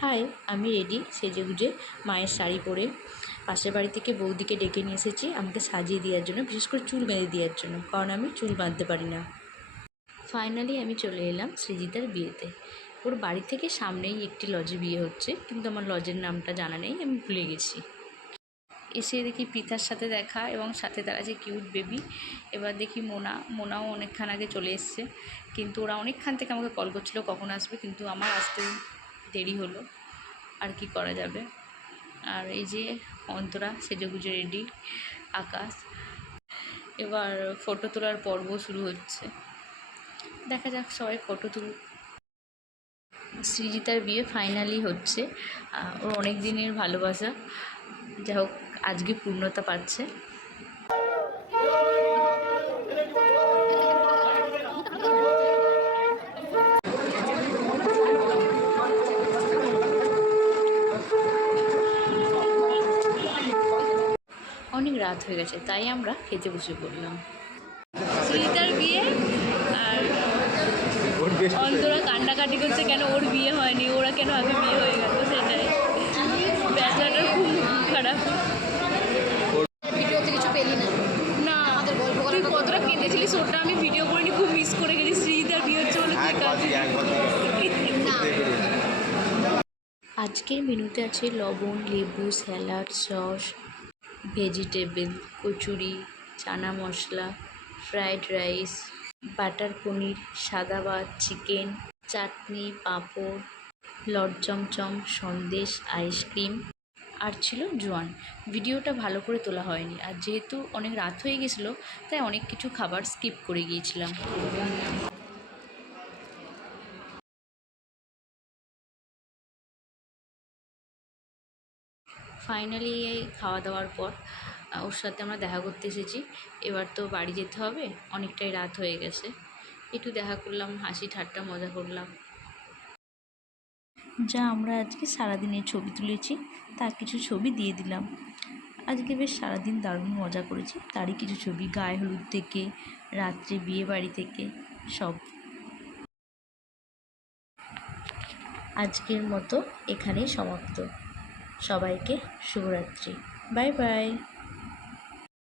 High, আমি ready সেজেগুজে মায়ের শাড়ি পরে পাশের বাড়ি থেকে বৌদিকে ডেকে নিয়ে এসেছি আমাকে সাজিয়ে দেওয়ার জন্য, বিশেষ করে চুল বেঁধে দেওয়ার জন্য, কারণ আমি চুল বাঁধতে পারি না। ফাইনালি আমি চলে এলাম সৃজিতার বিয়েতে। ওর বাড়ি থেকে সামনেই একটি লজে বিয়ে হচ্ছে, কিন্তু আমার লজের নামটা জানা নেই, আমি ভুলে গেছি। এসে দেখি পৃথার সাথে দেখা এবং সাথে তার আছে কিউট বেবি। এবার দেখি মোনাও অনেকক্ষণ আগে চলে এসছে, কিন্তু ওরা অনেকক্ষণ থেকে আমাকে কল করছিল কখন আসবে, কিন্তু আমার আসতে দেরি হলো। আর কি করা যাবে। আর এই যে অন্তরা সেজেগুজে রেডি, আকাশ। এবার ফটো তোলার পর্ব শুরু হচ্ছে, দেখা যাক সবাই ফটো তুলুক। সৃজিতার বিয়ে ফাইনালি হচ্ছে। ওর অনেক দিনের ভালোবাসা যাই হোক আজকে পূর্ণতা পাচ্ছে। অনেক রাত হয়ে গেছে, তাই আমরা খেতে বসে পড়লাম। সৃজিতার বিয়ে আর অন্তরা কান্নাকাটি করছে, কেন ওর বিয়ে হয়নি, ওরা কেন আগে বিয়ে হয়ে গেল, সেটাই ব্যাচলারটার খুব খারাপ। ভিডিওতে কিছু পেলি না? না, তুই কতটা কেঁদেছিলিস ওটা আমি ভিডিও করিনি, খুব মিস করে গেছি। সৃজিতার বিয়ে হচ্ছে বলে তুই কাঁদছিস। আজকের মেনুতে আছে লবণ, লেবু, salad, sauce, vegetable, kachori, chana masala, fried rice, butter পনির, সাদা ভাত, চিকেন, চাটনি, পাঁপড়, লট চমচম, সন্দেশ, আইসক্রিম, আর ছিল জোয়ান। ভিডিওটা ভালো করে তোলা হয়নি, আর যেহেতু অনেক রাত হয়ে গেছিলো তাই অনেক কিছু খাবার স্কিপ করে গিয়েছিলাম। ফাইনালি খাওয়া দাওয়ার পর ওর সাথে আমরা দেখা করতে এসেছি। এবার তো বাড়ি যেতে হবে, অনেকটাই রাত হয়ে গেছে। একটু দেখা করলাম, হাসি ঠাট্টা মজা করলাম। যা আমরা আজকে সারাদিনের ছবি তুলেছি তার কিছু ছবি দিয়ে দিলাম। আজকে বেশ সারাদিন দারুণ মজা করেছি, তারই কিছু ছবি, গায়ে হলুদ থেকে রাত্রে বিয়ে বাড়ি থেকে সব। আজকের মতো এখানেই সমাপ্ত। সবাইকে শুভরাত্রি, বাই বাই।